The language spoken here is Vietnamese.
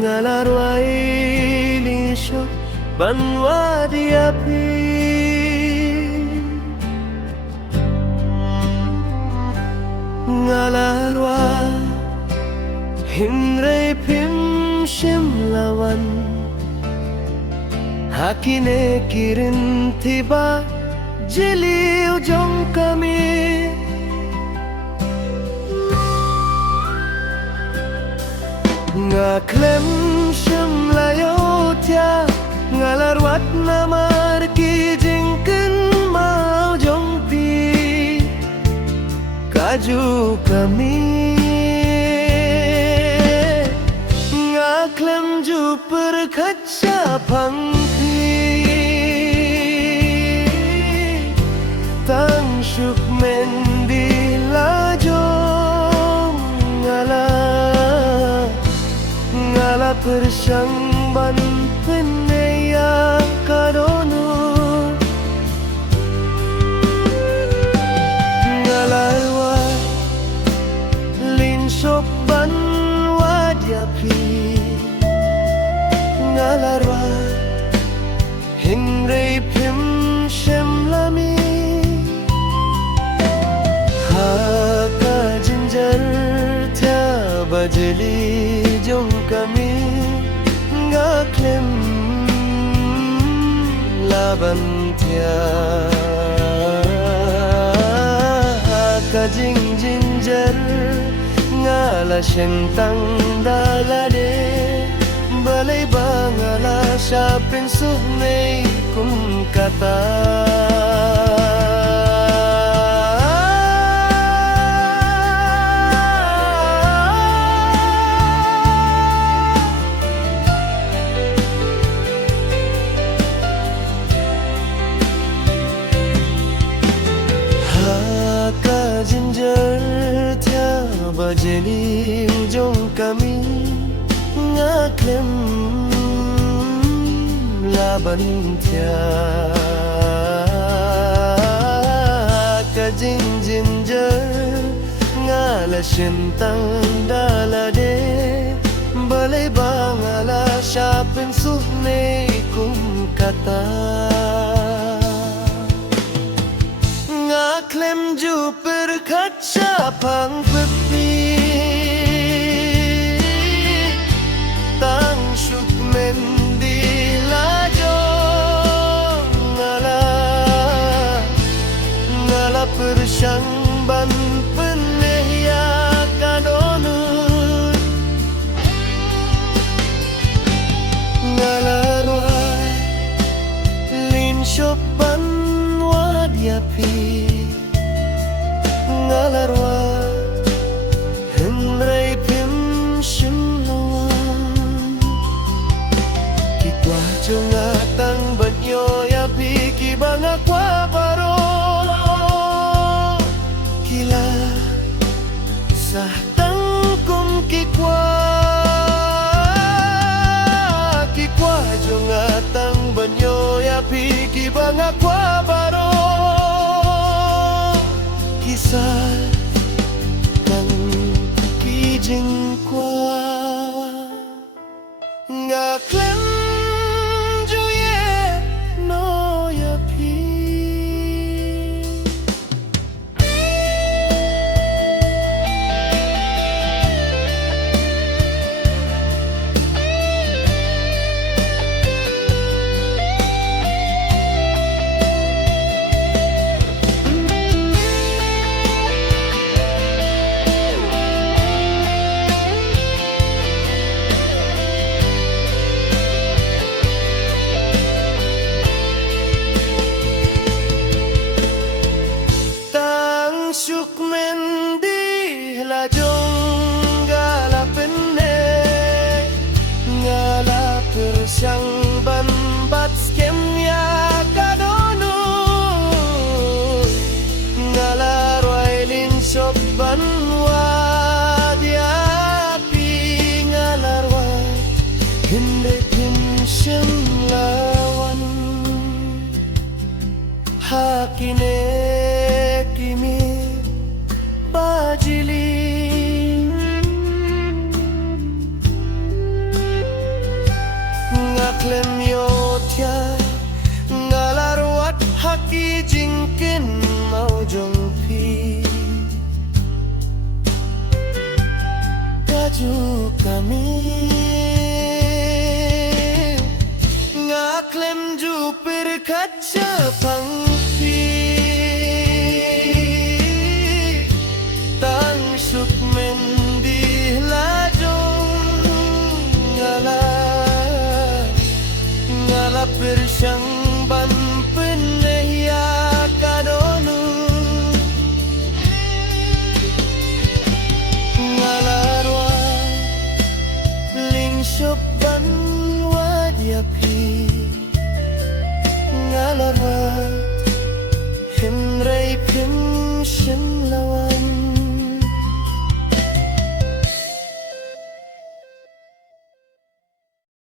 ngalarway lisyo banwa diapi ngalarwa hinray pim shimlawan hakine kirin tiba jiliw jong kami nga klem shimlayo tia ngalarwat namar ki jingken mau jong pi kaju kami nga klem ju perkaca pangpi tang syuk mendi lajong ngala persang ban peneya kadono ngalarwa lin sok ban wadiapi ngalarwa hinray pim shemlami haka jinjar tya bajli jong kami ngaklem laban tia haka jinjar ngala sentang dalade balay bangala syapin suhnay kum kata haka jinjar tia bajeli ujong kami ngaklem laban tia kajing jinjar ngala sentang dalade balay bangala syapin suhnay kum kata ngaklem ju perkaca pang pepi tang syuk mendi lajong ngala persyang ban penehya kadonut ngalarway lin syopan wadiapi ngalarwa hinray pim shimlawan kikwa jongatang banyo yapi kibanga kwa baro kila sahtang kum kikwa jongatang banyo yapi kibanga kwa baro kisah kang kijing kwa ngaklem juye no yapi syuk mendi lajong gala penne ngala persyang ban bat skem ya kadono ngala roilin shop ban wadiapi ngala roy hindi pin shem lawan hakine kimi bajili Aki jingkin mau jongpi Kaju kami Ngaklem jupir kaca pangpi Tang suk mendi lajong Ngala persyang ban penehya kadonu Ngalarwa ling syup ban wadiapi